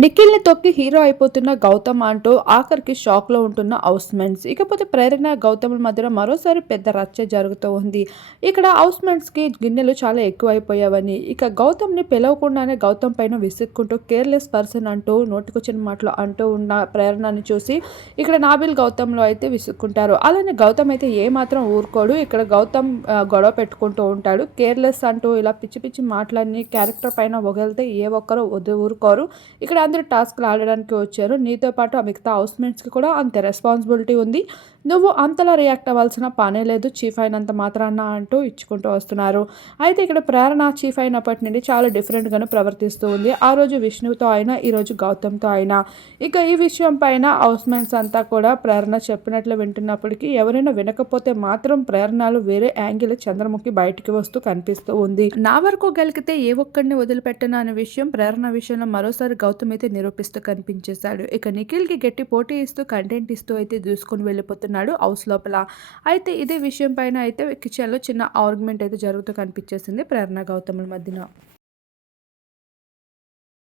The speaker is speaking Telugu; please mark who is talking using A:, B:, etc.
A: నిఖిల్ని తొక్కి హీరో అయిపోతున్న గౌతమ్ అంటూ ఆఖరికి షాక్లో ఉంటున్న హౌస్మెంట్స్ ఇకపోతే ప్రేరణ గౌతముల మధ్యన మరోసారి పెద్ద రచ్చ జరుగుతూ ఉంది. ఇక్కడ హౌస్మెంట్స్కి గిన్నెలు చాలా ఎక్కువైపోయావని. ఇక గౌతమ్ని పిలవకుండానే గౌతమ్ పైన విసుక్కుంటూ కేర్లెస్ పర్సన్ అంటూ నోటికొచ్చిన మాటలు అంటూ ఉన్న ప్రేరణని చూసి ఇక్కడ నాబిల్ గౌతమ్లో అయితే విసుక్కుంటారు. అలానే గౌతమ్ అయితే ఏమాత్రం ఊరుకోడు. ఇక్కడ గౌతమ్ గొడవ పెట్టుకుంటూ ఉంటాడు. కేర్లెస్ అంటూ ఇలా పిచ్చి పిచ్చి మాటలన్నీ క్యారెక్టర్ పైన వగిలితే ఏ ఒక్కరు వద్దు ఊరుకోరు. ఇక్కడ అందరూ టాస్క్లు ఆడడానికి వచ్చారు. నీతో పాటు ఆ మిగతా హౌస్మేట్స్కి కూడా అంత రెస్పాన్సిబిలిటీ ఉంది. నువ్వు అంతలా రియాక్ట్ అవ్వాల్సిన పనే లేదు. చీఫ్ అయినంత మాత్రాన అంటూ ఇచ్చుకుంటూ వస్తున్నారు. అయితే ఇక్కడ ప్రేరణ చీఫ్ అయినప్పటి నుండి చాలా డిఫరెంట్గానే ప్రవర్తిస్తూ ఉంది. ఆ రోజు విష్ణువుతో అయినా ఈ రోజు గౌతమ్తో అయినా. ఇక ఈ విషయం పైన హౌస్మెన్స్ అంతా కూడా ప్రేరణ చెప్పినట్లు వింటున్నప్పటికీ ఎవరైనా వినకపోతే మాత్రం ప్రేరణలు వేరే యాంగిల్ చంద్రముఖి బయటికి వస్తూ కనిపిస్తూ ఉంది. నా వరకు గలిగితే ఏ ఒక్కడిని వదిలిపెట్టను అనే విషయం ప్రేరణ విషయంలో మరోసారి గౌతమ్ అయితే నిరూపిస్తూ కనిపించేశాడు. ఇక నిఖిల్కి గట్టి పోటీ ఇస్తూ కంటెంట్ ఇస్తూ అయితే దూసుకొని చేస్తున్నాడు హౌస్ లోపల. అయితే ఇదే విషయం పైన అయితే కిచెన్లో చిన్న ఆర్గ్యుమెంట్ అయితే జరుగుతూ కనిపించేసింది ప్రేరణ గౌతముల మధ్యన.